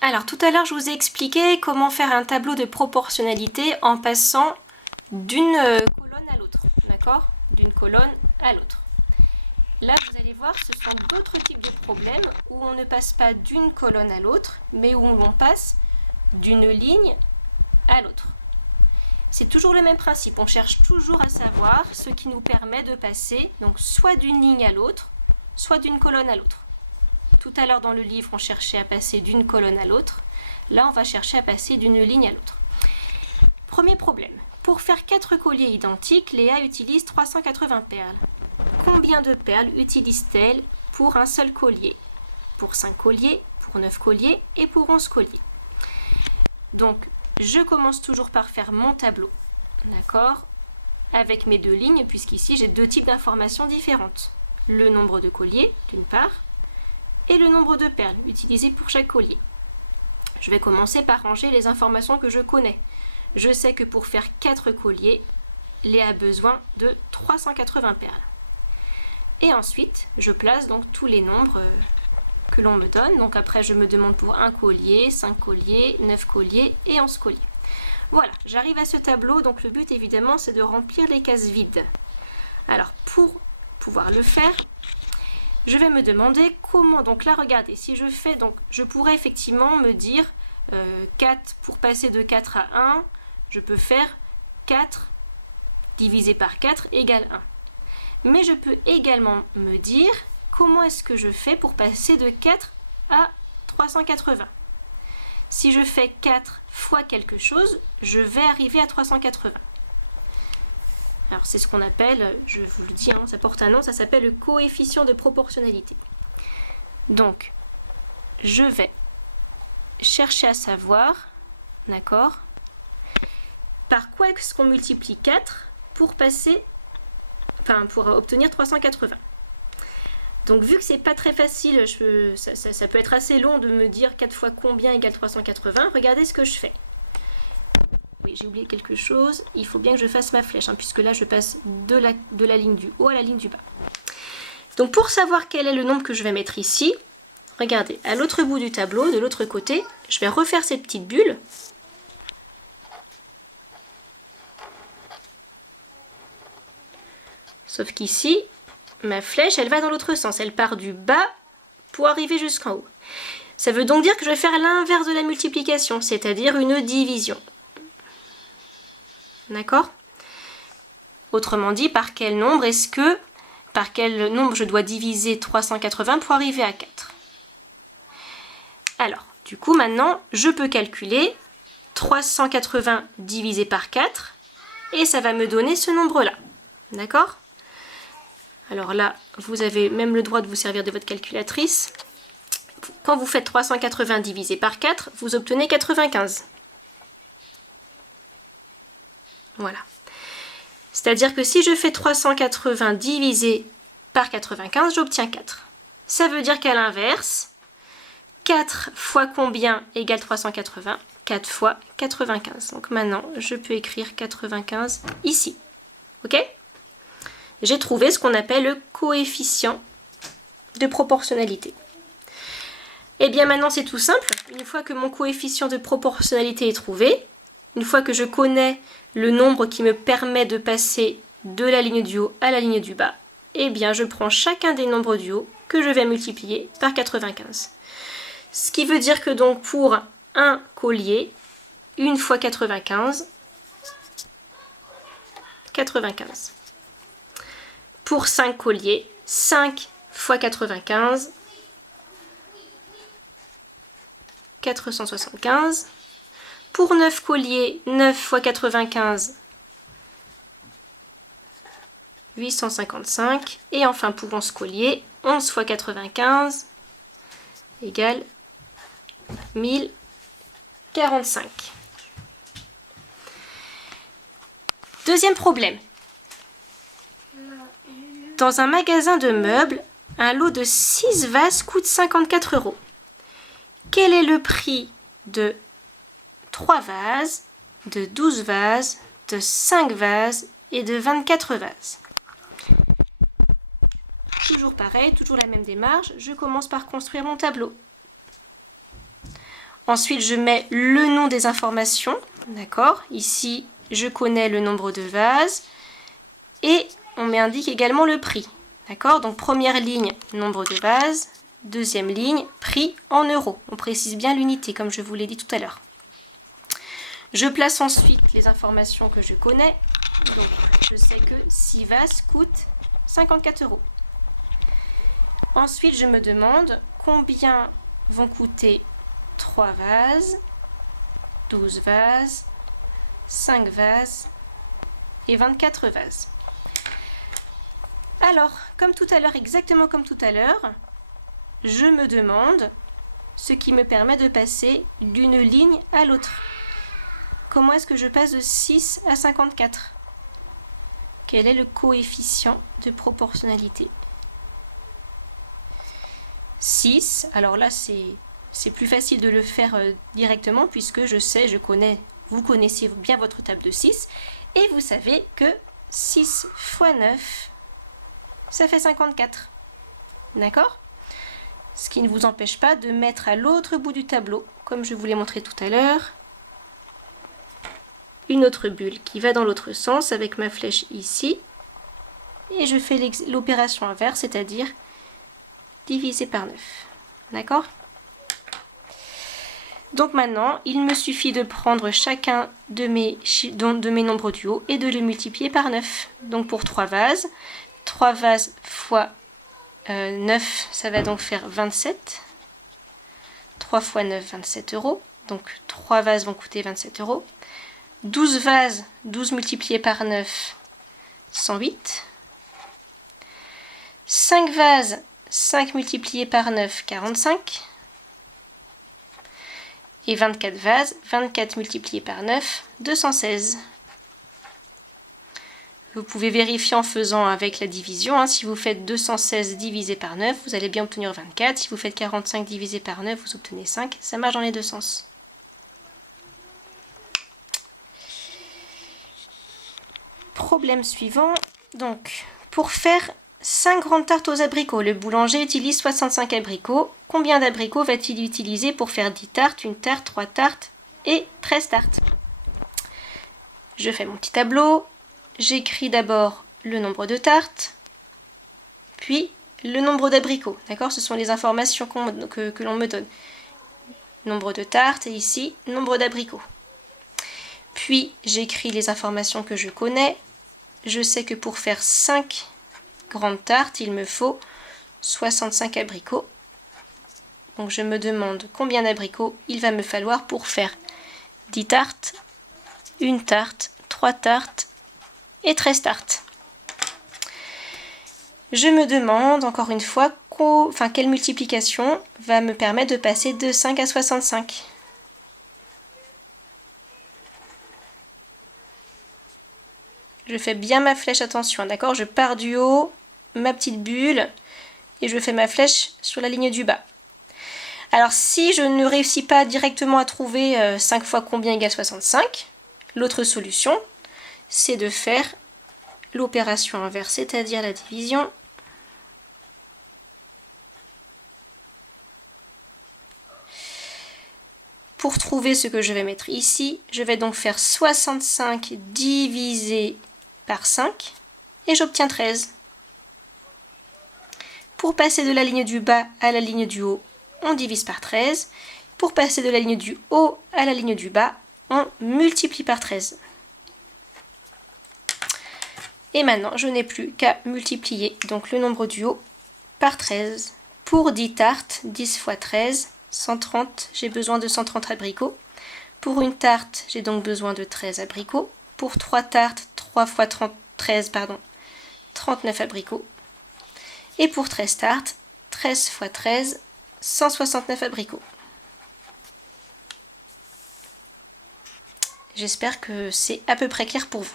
Alors tout à l'heure je vous ai expliqué comment faire un tableau de proportionnalité en passant d'une colonne à l'autre, d'accord? D'une colonne à l'autre. Là vous allez voir, ce sont d'autres types de problèmes où on ne passe pas d'une colonne à l'autre, mais où on passe d'une ligne à l'autre. C'est toujours le même principe, on cherche toujours à savoir ce qui nous permet de passer donc soit d'une ligne à l'autre, soit d'une colonne à l'autre. Tout à l'heure dans le livre, on cherchait à passer d'une colonne à l'autre. Là, on va chercher à passer d'une ligne à l'autre. Premier problème. Pour faire 4 colliers identiques, Léa utilise 380 perles. Combien de perles utilise-t-elle pour un seul collier? Pour 5 colliers, pour 9 colliers et pour 11 colliers. Donc, je commence toujours par faire mon tableau. D'accord? Avec mes deux lignes, puisqu'ici, j'ai deux types d'informations différentes. Le nombre de colliers, d'une part, et le nombre de perles utilisées pour chaque collier. Je vais commencer par ranger les informations que je connais. Je sais que pour faire 4 colliers, Léa a besoin de 380 perles. Et ensuite, je place donc tous les nombres que l'on me donne. Donc après, je me demande pour 1 collier, 5 colliers, 9 colliers et 11 colliers. Voilà, j'arrive à ce tableau. Donc le but, évidemment, c'est de remplir les cases vides. Alors, pour pouvoir le faire, je vais me demander comment, donc là regardez, si je fais, donc je pourrais effectivement me dire 4, pour passer de 4 à 1, je peux faire 4 divisé par 4 égale 1. Mais je peux également me dire comment est-ce que je fais pour passer de 4 à 380. Si je fais 4 fois quelque chose, je vais arriver à 380. Alors c'est ce qu'on appelle, je vous le dis, ça porte un nom, ça s'appelle le coefficient de proportionnalité. Donc, je vais chercher à savoir, d'accord, par quoi est-ce qu'on multiplie 4 pour passer, pour obtenir 380. Donc vu que c'est pas très facile, ça peut être assez long de me dire 4 fois combien égale 380, regardez ce que je fais. J'ai oublié quelque chose, il faut bien que je fasse ma flèche, puisque là je passe de la ligne du haut à la ligne du bas. Donc pour savoir quel est le nombre que je vais mettre ici, regardez, à l'autre bout du tableau, de l'autre côté, je vais refaire cette petite bulle. Sauf qu'ici, ma flèche, elle va dans l'autre sens, elle part du bas pour arriver jusqu'en haut. Ça veut donc dire que je vais faire l'inverse de la multiplication, c'est-à-dire une division. D'accord? Autrement dit, par quel nombre je dois diviser 380 pour arriver à 4? Alors, du coup, maintenant, je peux calculer 380 divisé par 4 et ça va me donner ce nombre-là. D'accord? Alors là, vous avez même le droit de vous servir de votre calculatrice. Quand vous faites 380 divisé par 4, vous obtenez 95. Voilà. C'est-à-dire que si je fais 380 divisé par 95, j'obtiens 4. Ça veut dire qu'à l'inverse, 4 fois combien égale 380? 4 fois 95. Donc maintenant, je peux écrire 95 ici. Ok? J'ai trouvé ce qu'on appelle le coefficient de proportionnalité. Et bien maintenant, c'est tout simple. Une fois que mon coefficient de proportionnalité est trouvé, une fois que je connais le nombre qui me permet de passer de la ligne du haut à la ligne du bas, eh bien je prends chacun des nombres du haut que je vais multiplier par 95. Ce qui veut dire que donc pour un collier, 1 fois 95, 95. Pour 5 colliers, 5 fois 95, 475. Pour 9 colliers, 9 fois 95, 855. Et enfin pour 11 colliers, 11 fois 95 égale 1045. Deuxième problème. Dans un magasin de meubles, un lot de 6 vases coûte 54 €. Quel est le prix de 3 vases, de 12 vases, de 5 vases et de 24 vases? Toujours pareil, toujours la même démarche, je commence par construire mon tableau. Ensuite, je mets le nom des informations. D'accord? Ici, je connais le nombre de vases. Et on m'indique également le prix. D'accord? Donc, première ligne, nombre de vases. Deuxième ligne, prix en euros. On précise bien l'unité, comme je vous l'ai dit tout à l'heure. Je place ensuite les informations que je connais. Donc, je sais que 6 vases coûtent 54 €. Ensuite, je me demande combien vont coûter 3 vases, 12 vases, 5 vases et 24 vases. Alors, comme tout à l'heure, exactement comme tout à l'heure, je me demande ce qui me permet de passer d'une ligne à l'autre. Comment est-ce que je passe de 6 à 54? Quel est le coefficient de proportionnalité? 6, alors là c'est plus facile de le faire directement puisque je sais, vous connaissez bien votre table de 6 et vous savez que 6 fois 9, ça fait 54. D'accord? Ce qui ne vous empêche pas de mettre à l'autre bout du tableau, comme je vous l'ai montré tout à l'heure, une autre bulle qui va dans l'autre sens avec ma flèche ici. Et je fais l'opération inverse, c'est-à-dire diviser par 9. D'accord? Donc maintenant, il me suffit de prendre chacun de mes nombres du haut et de les multiplier par 9. Donc pour 3 vases fois 9, ça va donc faire 27. 3 fois 9, 27 €. Donc 3 vases vont coûter 27 €. 12 vases, 12 multiplié par 9, 108. 5 vases, 5 multiplié par 9, 45. Et 24 vases, 24 multiplié par 9, 216. Vous pouvez vérifier en faisant avec la division. Si vous faites 216 divisé par 9, vous allez bien obtenir 24. Si vous faites 45 divisé par 9, vous obtenez 5. Ça marche dans les deux sens. Problème suivant. Donc, pour faire 5 grandes tartes aux abricots, le boulanger utilise 65 abricots. Combien d'abricots va-t-il utiliser pour faire 10 tartes, 1 tarte, 3 tartes et 13 tartes? Je fais mon petit tableau. J'écris d'abord le nombre de tartes, puis le nombre d'abricots. D'accord? Ce sont les informations que l'on me donne. Nombre de tartes et ici, nombre d'abricots. Puis j'écris les informations que je connais. Je sais que pour faire 5 grandes tartes, il me faut 65 abricots. Donc je me demande combien d'abricots il va me falloir pour faire 10 tartes, 1 tarte, 3 tartes et 13 tartes. Je me demande encore une fois quelle multiplication va me permettre de passer de 5 à 65. Je fais bien ma flèche, attention, d'accord? Je pars du haut, ma petite bulle, et je fais ma flèche sur la ligne du bas. Alors si je ne réussis pas directement à trouver 5 fois combien égale 65, l'autre solution, c'est de faire l'opération inverse, c'est-à-dire la division. Pour trouver ce que je vais mettre ici, je vais donc faire 65 divisé par 5 et j'obtiens 13. Pour passer de la ligne du bas à la ligne du haut, on divise par 13. Pour passer de la ligne du haut à la ligne du bas, on multiplie par 13. Et maintenant, je n'ai plus qu'à multiplier donc le nombre du haut par 13. Pour 10 tartes, 10 fois 13, 130, j'ai besoin de 130 abricots. Pour une tarte, j'ai donc besoin de 13 abricots. Pour 3 tartes, 3 fois 13, 39 abricots. Et pour 13 tartes, 13 fois 13, 169 abricots. J'espère que c'est à peu près clair pour vous.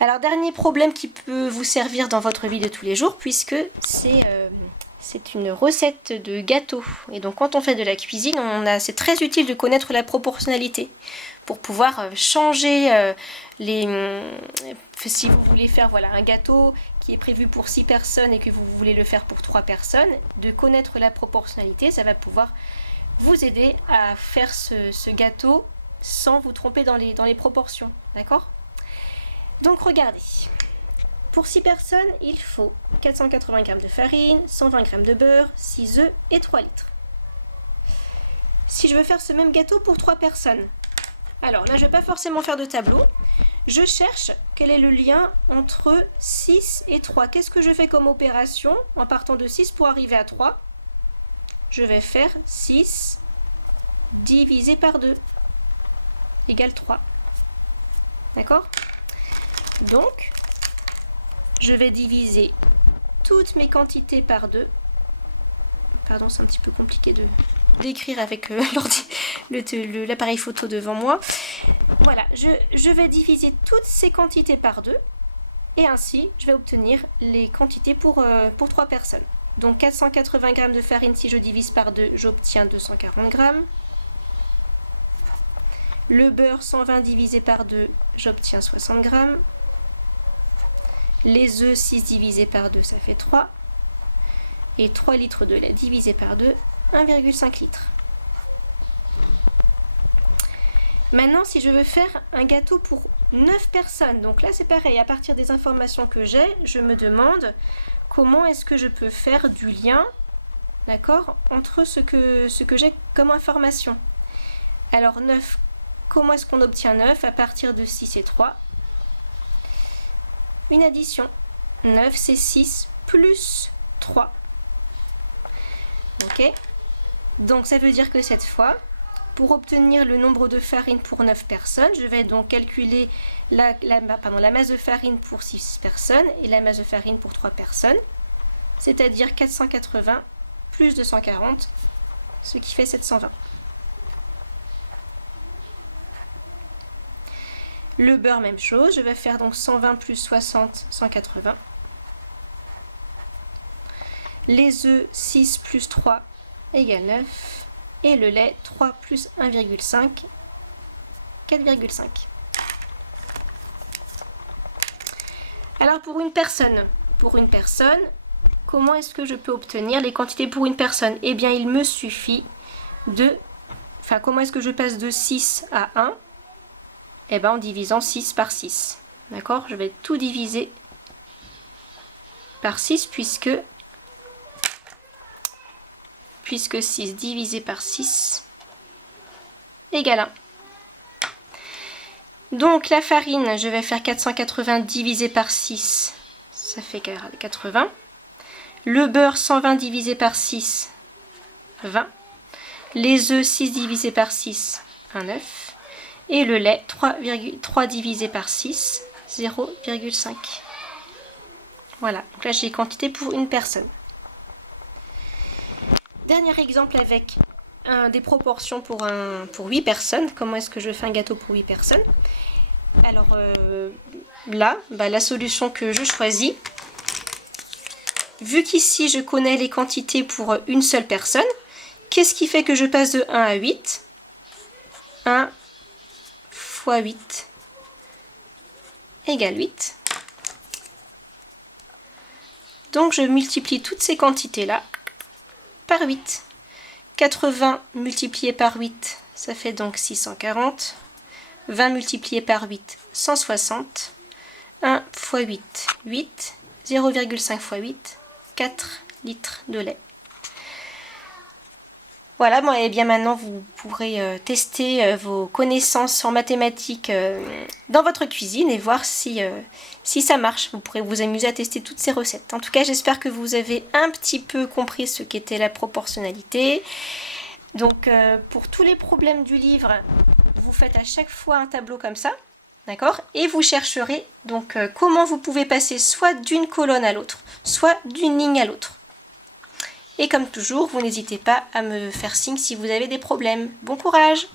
Alors, dernier problème qui peut vous servir dans votre vie de tous les jours, puisque c'est une recette de gâteau. Et donc, quand on fait de la cuisine, c'est très utile de connaître la proportionnalité pour pouvoir changer si vous voulez faire un gâteau qui est prévu pour 6 personnes et que vous voulez le faire pour 3 personnes, de connaître la proportionnalité, ça va pouvoir vous aider à faire ce gâteau sans vous tromper dans les proportions, d'accord? Donc regardez, pour 6 personnes, il faut 480 g de farine, 120 g de beurre, 6 œufs et 3 litres. Si je veux faire ce même gâteau pour 3 personnes, alors là je ne vais pas forcément faire de tableau, je cherche quel est le lien entre 6 et 3. Qu'est-ce que je fais comme opération en partant de 6 pour arriver à 3? Je vais faire 6 divisé par 2 égale 3. D'accord? Donc, je vais diviser toutes mes quantités par 2. Pardon, c'est un petit peu compliqué d'écrire avec l'appareil photo devant moi. Voilà, je vais diviser toutes ces quantités par 2 et ainsi je vais obtenir les quantités pour 3 personnes. Donc 480 g de farine, si je divise par 2, j'obtiens 240 g. Le beurre 120 divisé par 2, j'obtiens 60 g. Les œufs 6 divisé par 2, ça fait 3. Et 3 litres de lait divisé par 2, 1,5 litre. Maintenant, si je veux faire un gâteau pour 9 personnes, donc là c'est pareil, à partir des informations que j'ai, je me demande comment est-ce que je peux faire du lien, d'accord, entre ce que j'ai comme information. Alors 9, comment est-ce qu'on obtient 9 à partir de 6 et 3? Une addition. 9 c'est 6 plus 3. Ok? Donc ça veut dire que cette fois, pour obtenir le nombre de farine pour 9 personnes, je vais donc calculer la masse de farine pour 6 personnes et la masse de farine pour 3 personnes, c'est-à-dire 480 plus 240, ce qui fait 720. Le beurre, même chose, je vais faire donc 120 plus 60, 180. Les œufs, 6 plus 3 égale 9. Et le lait, 3 plus 1,5, 4,5. Alors pour une personne, comment est-ce que je peux obtenir les quantités pour une personne? Eh bien il me suffit de... Enfin, comment est-ce que je passe de 6 à 1? Eh bien en divisant 6 par 6. D'accord? Je vais tout diviser par 6 puisque 6 divisé par 6 égale 1. Donc la farine, je vais faire 480 divisé par 6, ça fait 80. Le beurre, 120 divisé par 6, 20. Les œufs, 6 divisé par 6, 1,9. Et le lait, 3 divisé par 6, 0,5. Voilà, donc là j'ai quantité pour une personne. Dernier exemple avec des proportions pour 8 personnes. Comment est-ce que je fais un gâteau pour 8 personnes? Alors là, la solution que je choisis, vu qu'ici je connais les quantités pour une seule personne, qu'est-ce qui fait que je passe de 1 à 8? 1 fois 8 égale 8. Donc je multiplie toutes ces quantités-là par 8. 80 multiplié par 8, ça fait donc 640. 20 multiplié par 8, 160. 1 fois 8, 8. 0,5 fois 8, 4 litres de lait. Voilà, bon, et bien maintenant vous pourrez tester vos connaissances en mathématiques dans votre cuisine et voir si ça marche. Vous pourrez vous amuser à tester toutes ces recettes. En tout cas, j'espère que vous avez un petit peu compris ce qu'était la proportionnalité. Donc pour tous les problèmes du livre, vous faites à chaque fois un tableau comme ça, d'accord? Et vous chercherez donc comment vous pouvez passer soit d'une colonne à l'autre, soit d'une ligne à l'autre. Et comme toujours, vous n'hésitez pas à me faire signe si vous avez des problèmes. Bon courage!